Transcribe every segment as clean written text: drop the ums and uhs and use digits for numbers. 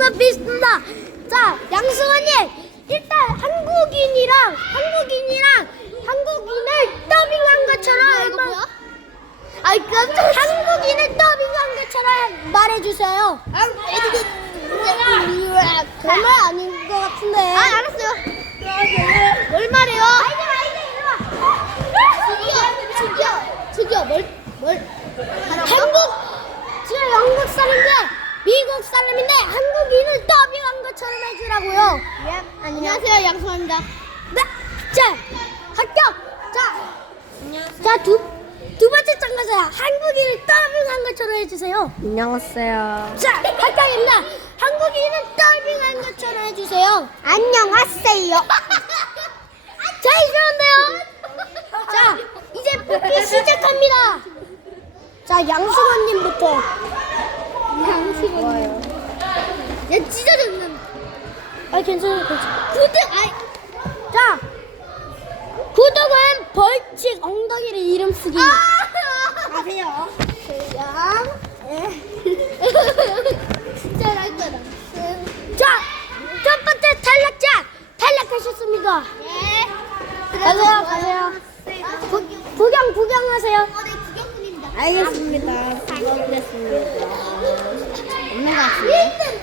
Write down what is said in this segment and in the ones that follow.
미스터 비스트입니다. 자, 양승환님, 일단 한국인을 더빙한 것처럼 한국인을 더빙한 것처럼 말해주세요. 정말 아닌 것 같은데. 알았어요. 뭘 말해요? 저기요, 지금 영국 사람인데 미국 사람인데 한국인을 더빙한 것처럼 해주라고요. 안녕하세요, 양소입니다. 네, 자, 합격. 자, 두 번째 참가자 한국인을 더빙한 것처럼 해주세요. 안녕하세요. 자, 합격입니다. 한국인을 더빙한 것처럼 해주세요. 안녕하세요. 자, 이러는데요. 자, 이제 뽑기 시작합니다. 자, 양승환님부터. 얘 찢어졌는. 괜찮아요. 자, 구독은 벌칙 엉덩이를 이름 쓰기. 아세요? 진짜 할 거다. 자, 첫 번째 탈락하셨습니다. 네. 가세요. 구경하세요. 네, 구경꾼입니다. 알겠습니다. 고맙습니다. 없는 것 같은데.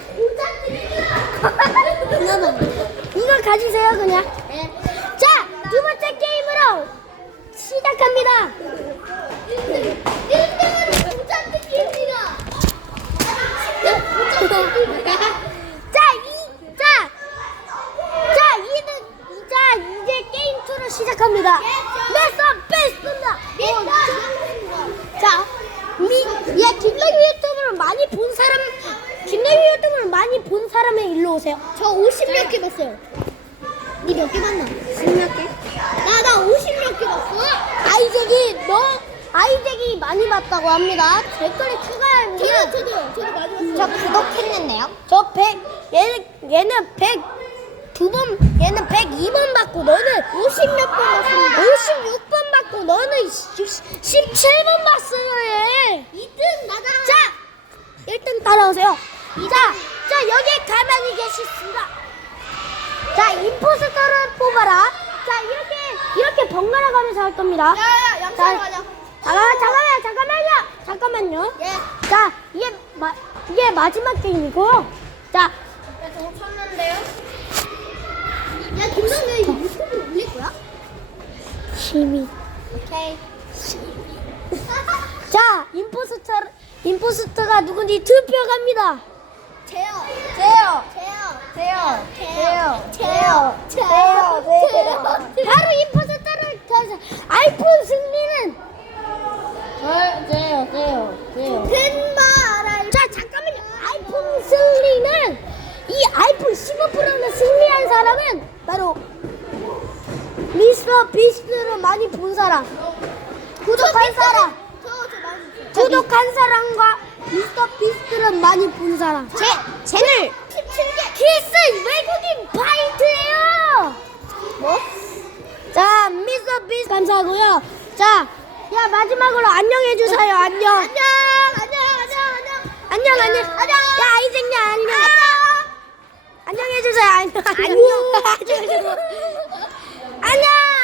이거 가지세요, 그냥. 네. 자, 두 번째 게임으로 시작합니다. 1등은 부장님입니다. 이제 게임 2를 시작합니다. 미스터 베스트입니다. 자, 김래규 유튜브를 많이 본 사람의 일로 오세요. 저 50몇 개 봤어요. 니 몇 개 봤나? 10몇 개? 나 50몇 개 봤어. 아이잭이 많이 봤다고 합니다. 댓글에 추가하면 저도 많이 봤어요. 저 구독했는데요. 얘는 102번, 얘는 102번 받고 너는 50몇 번 봤습니다. 56번 받고 너는 17번 봤어요. 얘. 2등 나다. 자, 1등 따라오세요. 자, 여기 가만히 계십니다. 자, 임포스터를 뽑아라. 자, 이렇게 번갈아 가면서 할 겁니다. 야, 양치하러 가자. 잠깐만요. 예. 자, 이게 마지막 게임이고요. 자, 저거 쳤는데요? 야, 김성규 이거 유튜브에 올릴 거야? 힘이. 오케이. 자, 임포스터가 누군지 투표 갑니다. 제요. 바로 임포스터를 아이폰 승리는 펜마라. 자, 잠깐만요. 아이폰 승리는 이 아이폰 15 프로를 승리한 사람은 바로 미스터 비스트를 많이 본 사람, 구독한 사람과 미스터 비스트를 많이 본 사람. 채널. 키스 외국인 파이트예요. 뭐? 자, 미스터 비스트 감사하고요. 자, 야, 마지막으로 안녕해주세요. 안녕. 야, 아이잭냐 안녕. 안녕해주세요. 안녕. 안녕.